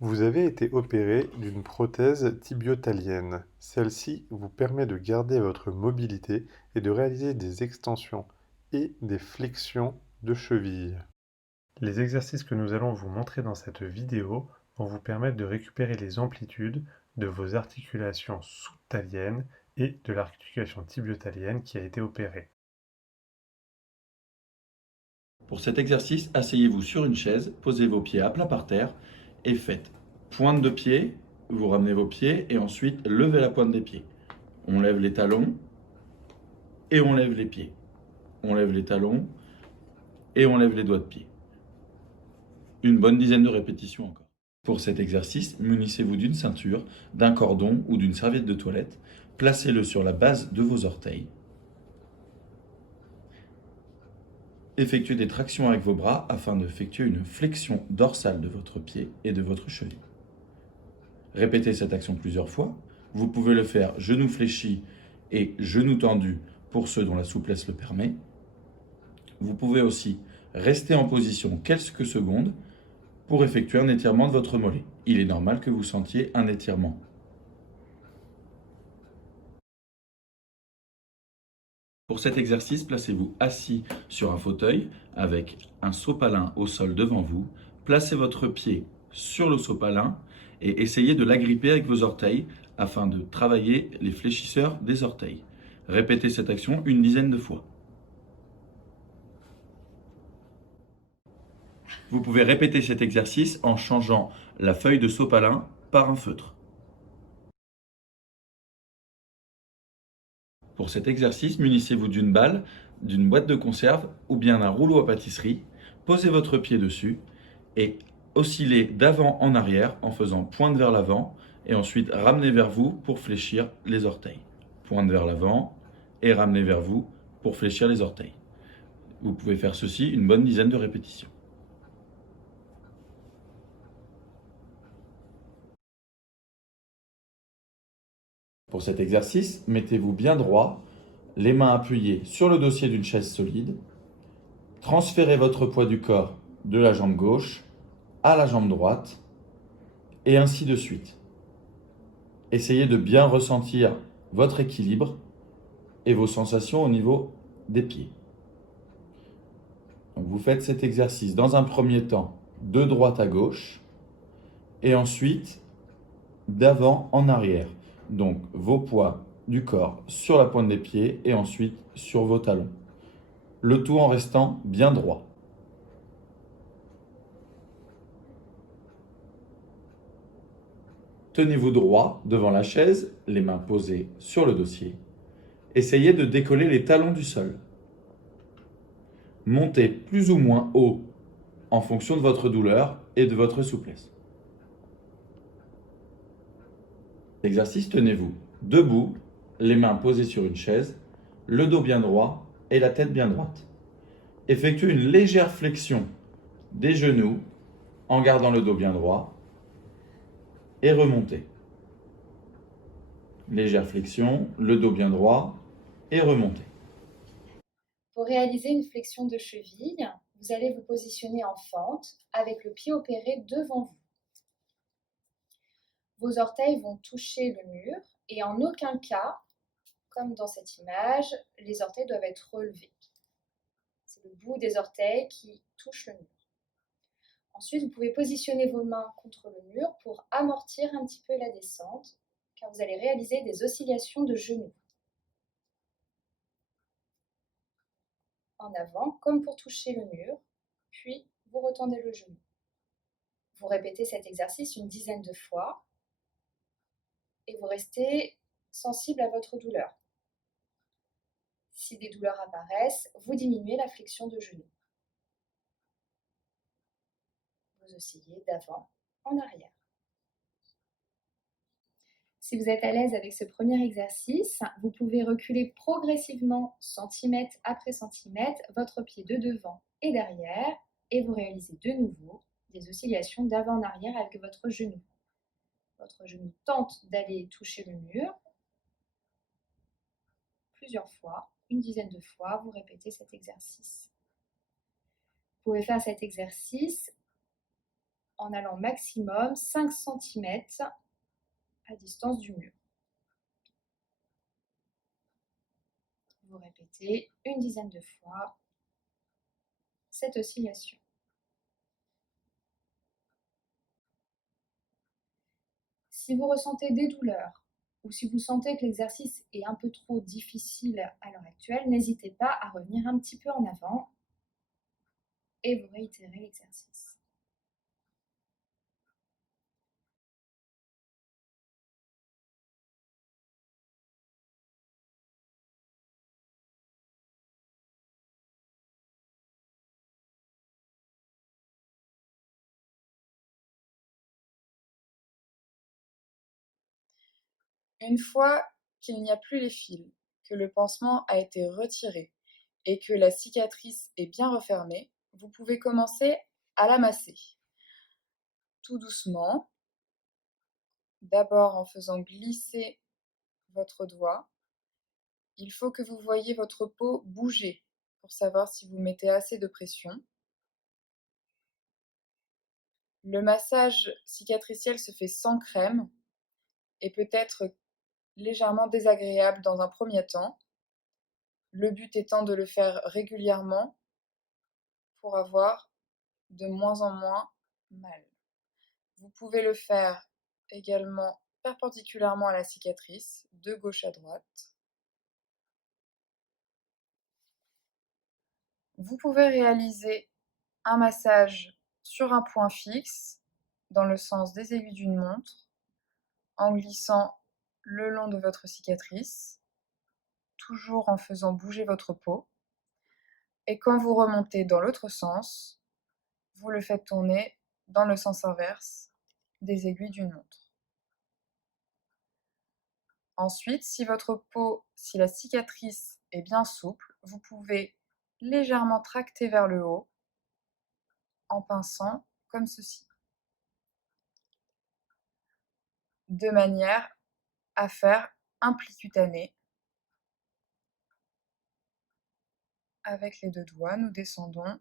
Vous avez été opéré d'une prothèse tibiotalienne. Celle-ci vous permet de garder votre mobilité et de réaliser des extensions et des flexions de cheville. Les exercices que nous allons vous montrer dans cette vidéo vont vous permettre de récupérer les amplitudes de vos articulations sous-taliennes et de l'articulation tibiotalienne qui a été opérée. Pour cet exercice, asseyez-vous sur une chaise, posez vos pieds à plat par terre et faites pointe de pied, vous ramenez vos pieds et ensuite levez la pointe des pieds. On lève les talons et on lève les pieds. On lève les talons et on lève les doigts de pied. Une bonne dizaine de répétitions encore. Pour cet exercice, munissez-vous d'une ceinture, d'un cordon ou d'une serviette de toilette. Placez-le sur la base de vos orteils. Effectuez des tractions avec vos bras afin d'effectuer une flexion dorsale de votre pied et de votre cheville. Répétez cette action plusieurs fois. Vous pouvez le faire genou fléchi et genou tendu pour ceux dont la souplesse le permet. Vous pouvez aussi rester en position quelques secondes pour effectuer un étirement de votre mollet. Il est normal que vous sentiez un étirement. Pour cet exercice, placez-vous assis sur un fauteuil avec un sopalin au sol devant vous. Placez votre pied sur le sopalin et essayez de l'agripper avec vos orteils afin de travailler les fléchisseurs des orteils. Répétez cette action une dizaine de fois. Vous pouvez répéter cet exercice en changeant la feuille de sopalin par un feutre. Pour cet exercice, munissez-vous d'une balle, d'une boîte de conserve ou bien d'un rouleau à pâtisserie. Posez votre pied dessus et oscillez d'avant en arrière en faisant pointe vers l'avant et ensuite ramenez vers vous pour fléchir les orteils. Pointe vers l'avant et ramenez vers vous pour fléchir les orteils. Vous pouvez faire ceci une bonne dizaine de répétitions. Pour cet exercice, mettez-vous bien droit, les mains appuyées sur le dossier d'une chaise solide. Transférez votre poids du corps de la jambe gauche à la jambe droite et ainsi de suite. Essayez de bien ressentir votre équilibre et vos sensations au niveau des pieds. Donc vous faites cet exercice dans un premier temps de droite à gauche et ensuite d'avant en arrière. Donc vos poids du corps sur la pointe des pieds et ensuite sur vos talons. Le tout en restant bien droit. Tenez-vous droit devant la chaise, les mains posées sur le dossier. Essayez de décoller les talons du sol. Montez plus ou moins haut en fonction de votre douleur et de votre souplesse. Exercice, tenez-vous debout, les mains posées sur une chaise, le dos bien droit et la tête bien droite. Effectuez une légère flexion des genoux en gardant le dos bien droit et remontez. Légère flexion, le dos bien droit et remontez. Pour réaliser une flexion de cheville, vous allez vous positionner en fente avec le pied opéré devant vous. Vos orteils vont toucher le mur et en aucun cas, comme dans cette image, les orteils doivent être relevés. C'est le bout des orteils qui touche le mur. Ensuite, vous pouvez positionner vos mains contre le mur pour amortir un petit peu la descente, car vous allez réaliser des oscillations de genoux. En avant, comme pour toucher le mur, puis vous retendez le genou. Vous répétez cet exercice une dizaine de fois et vous restez sensible à votre douleur. Si des douleurs apparaissent, vous diminuez la flexion de genou. Vous oscillez d'avant en arrière. Si vous êtes à l'aise avec ce premier exercice, vous pouvez reculer progressivement, centimètre après centimètre, votre pied de devant et derrière, et vous réalisez de nouveau des oscillations d'avant en arrière avec votre genou. Votre genou tente d'aller toucher le mur. Plusieurs fois, une dizaine de fois, vous répétez cet exercice. Vous pouvez faire cet exercice en allant maximum 5 cm à distance du mur. Vous répétez une dizaine de fois cette oscillation. Si vous ressentez des douleurs ou si vous sentez que l'exercice est un peu trop difficile à l'heure actuelle, n'hésitez pas à revenir un petit peu en avant et vous réitérez l'exercice. Une fois qu'il n'y a plus les fils, que le pansement a été retiré et que la cicatrice est bien refermée, vous pouvez commencer à la masser. Tout doucement, d'abord en faisant glisser votre doigt. Il faut que vous voyiez votre peau bouger pour savoir si vous mettez assez de pression. Le massage cicatriciel se fait sans crème et peut être légèrement désagréable dans un premier temps, le but étant de le faire régulièrement pour avoir de moins en moins mal. Vous pouvez le faire également perpendiculairement à la cicatrice, de gauche à droite. Vous pouvez réaliser un massage sur un point fixe, dans le sens des aiguilles d'une montre, en glissant le long de votre cicatrice, toujours en faisant bouger votre peau. Et quand vous remontez dans l'autre sens, vous le faites tourner dans le sens inverse des aiguilles d'une montre. Ensuite, si la cicatrice est bien souple, vous pouvez légèrement tracter vers le haut en pinçant comme ceci, de manière à faire un pli cutané. Avec les deux doigts, nous descendons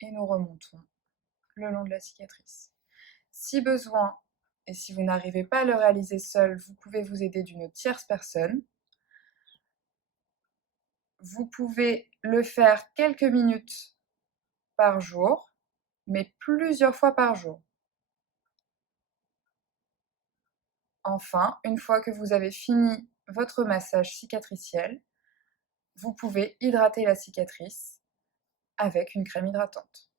et nous remontons le long de la cicatrice. Si besoin, et si vous n'arrivez pas à le réaliser seul, vous pouvez vous aider d'une tierce personne. Vous pouvez le faire quelques minutes par jour, mais plusieurs fois par jour. Enfin, une fois que vous avez fini votre massage cicatriciel, vous pouvez hydrater la cicatrice avec une crème hydratante.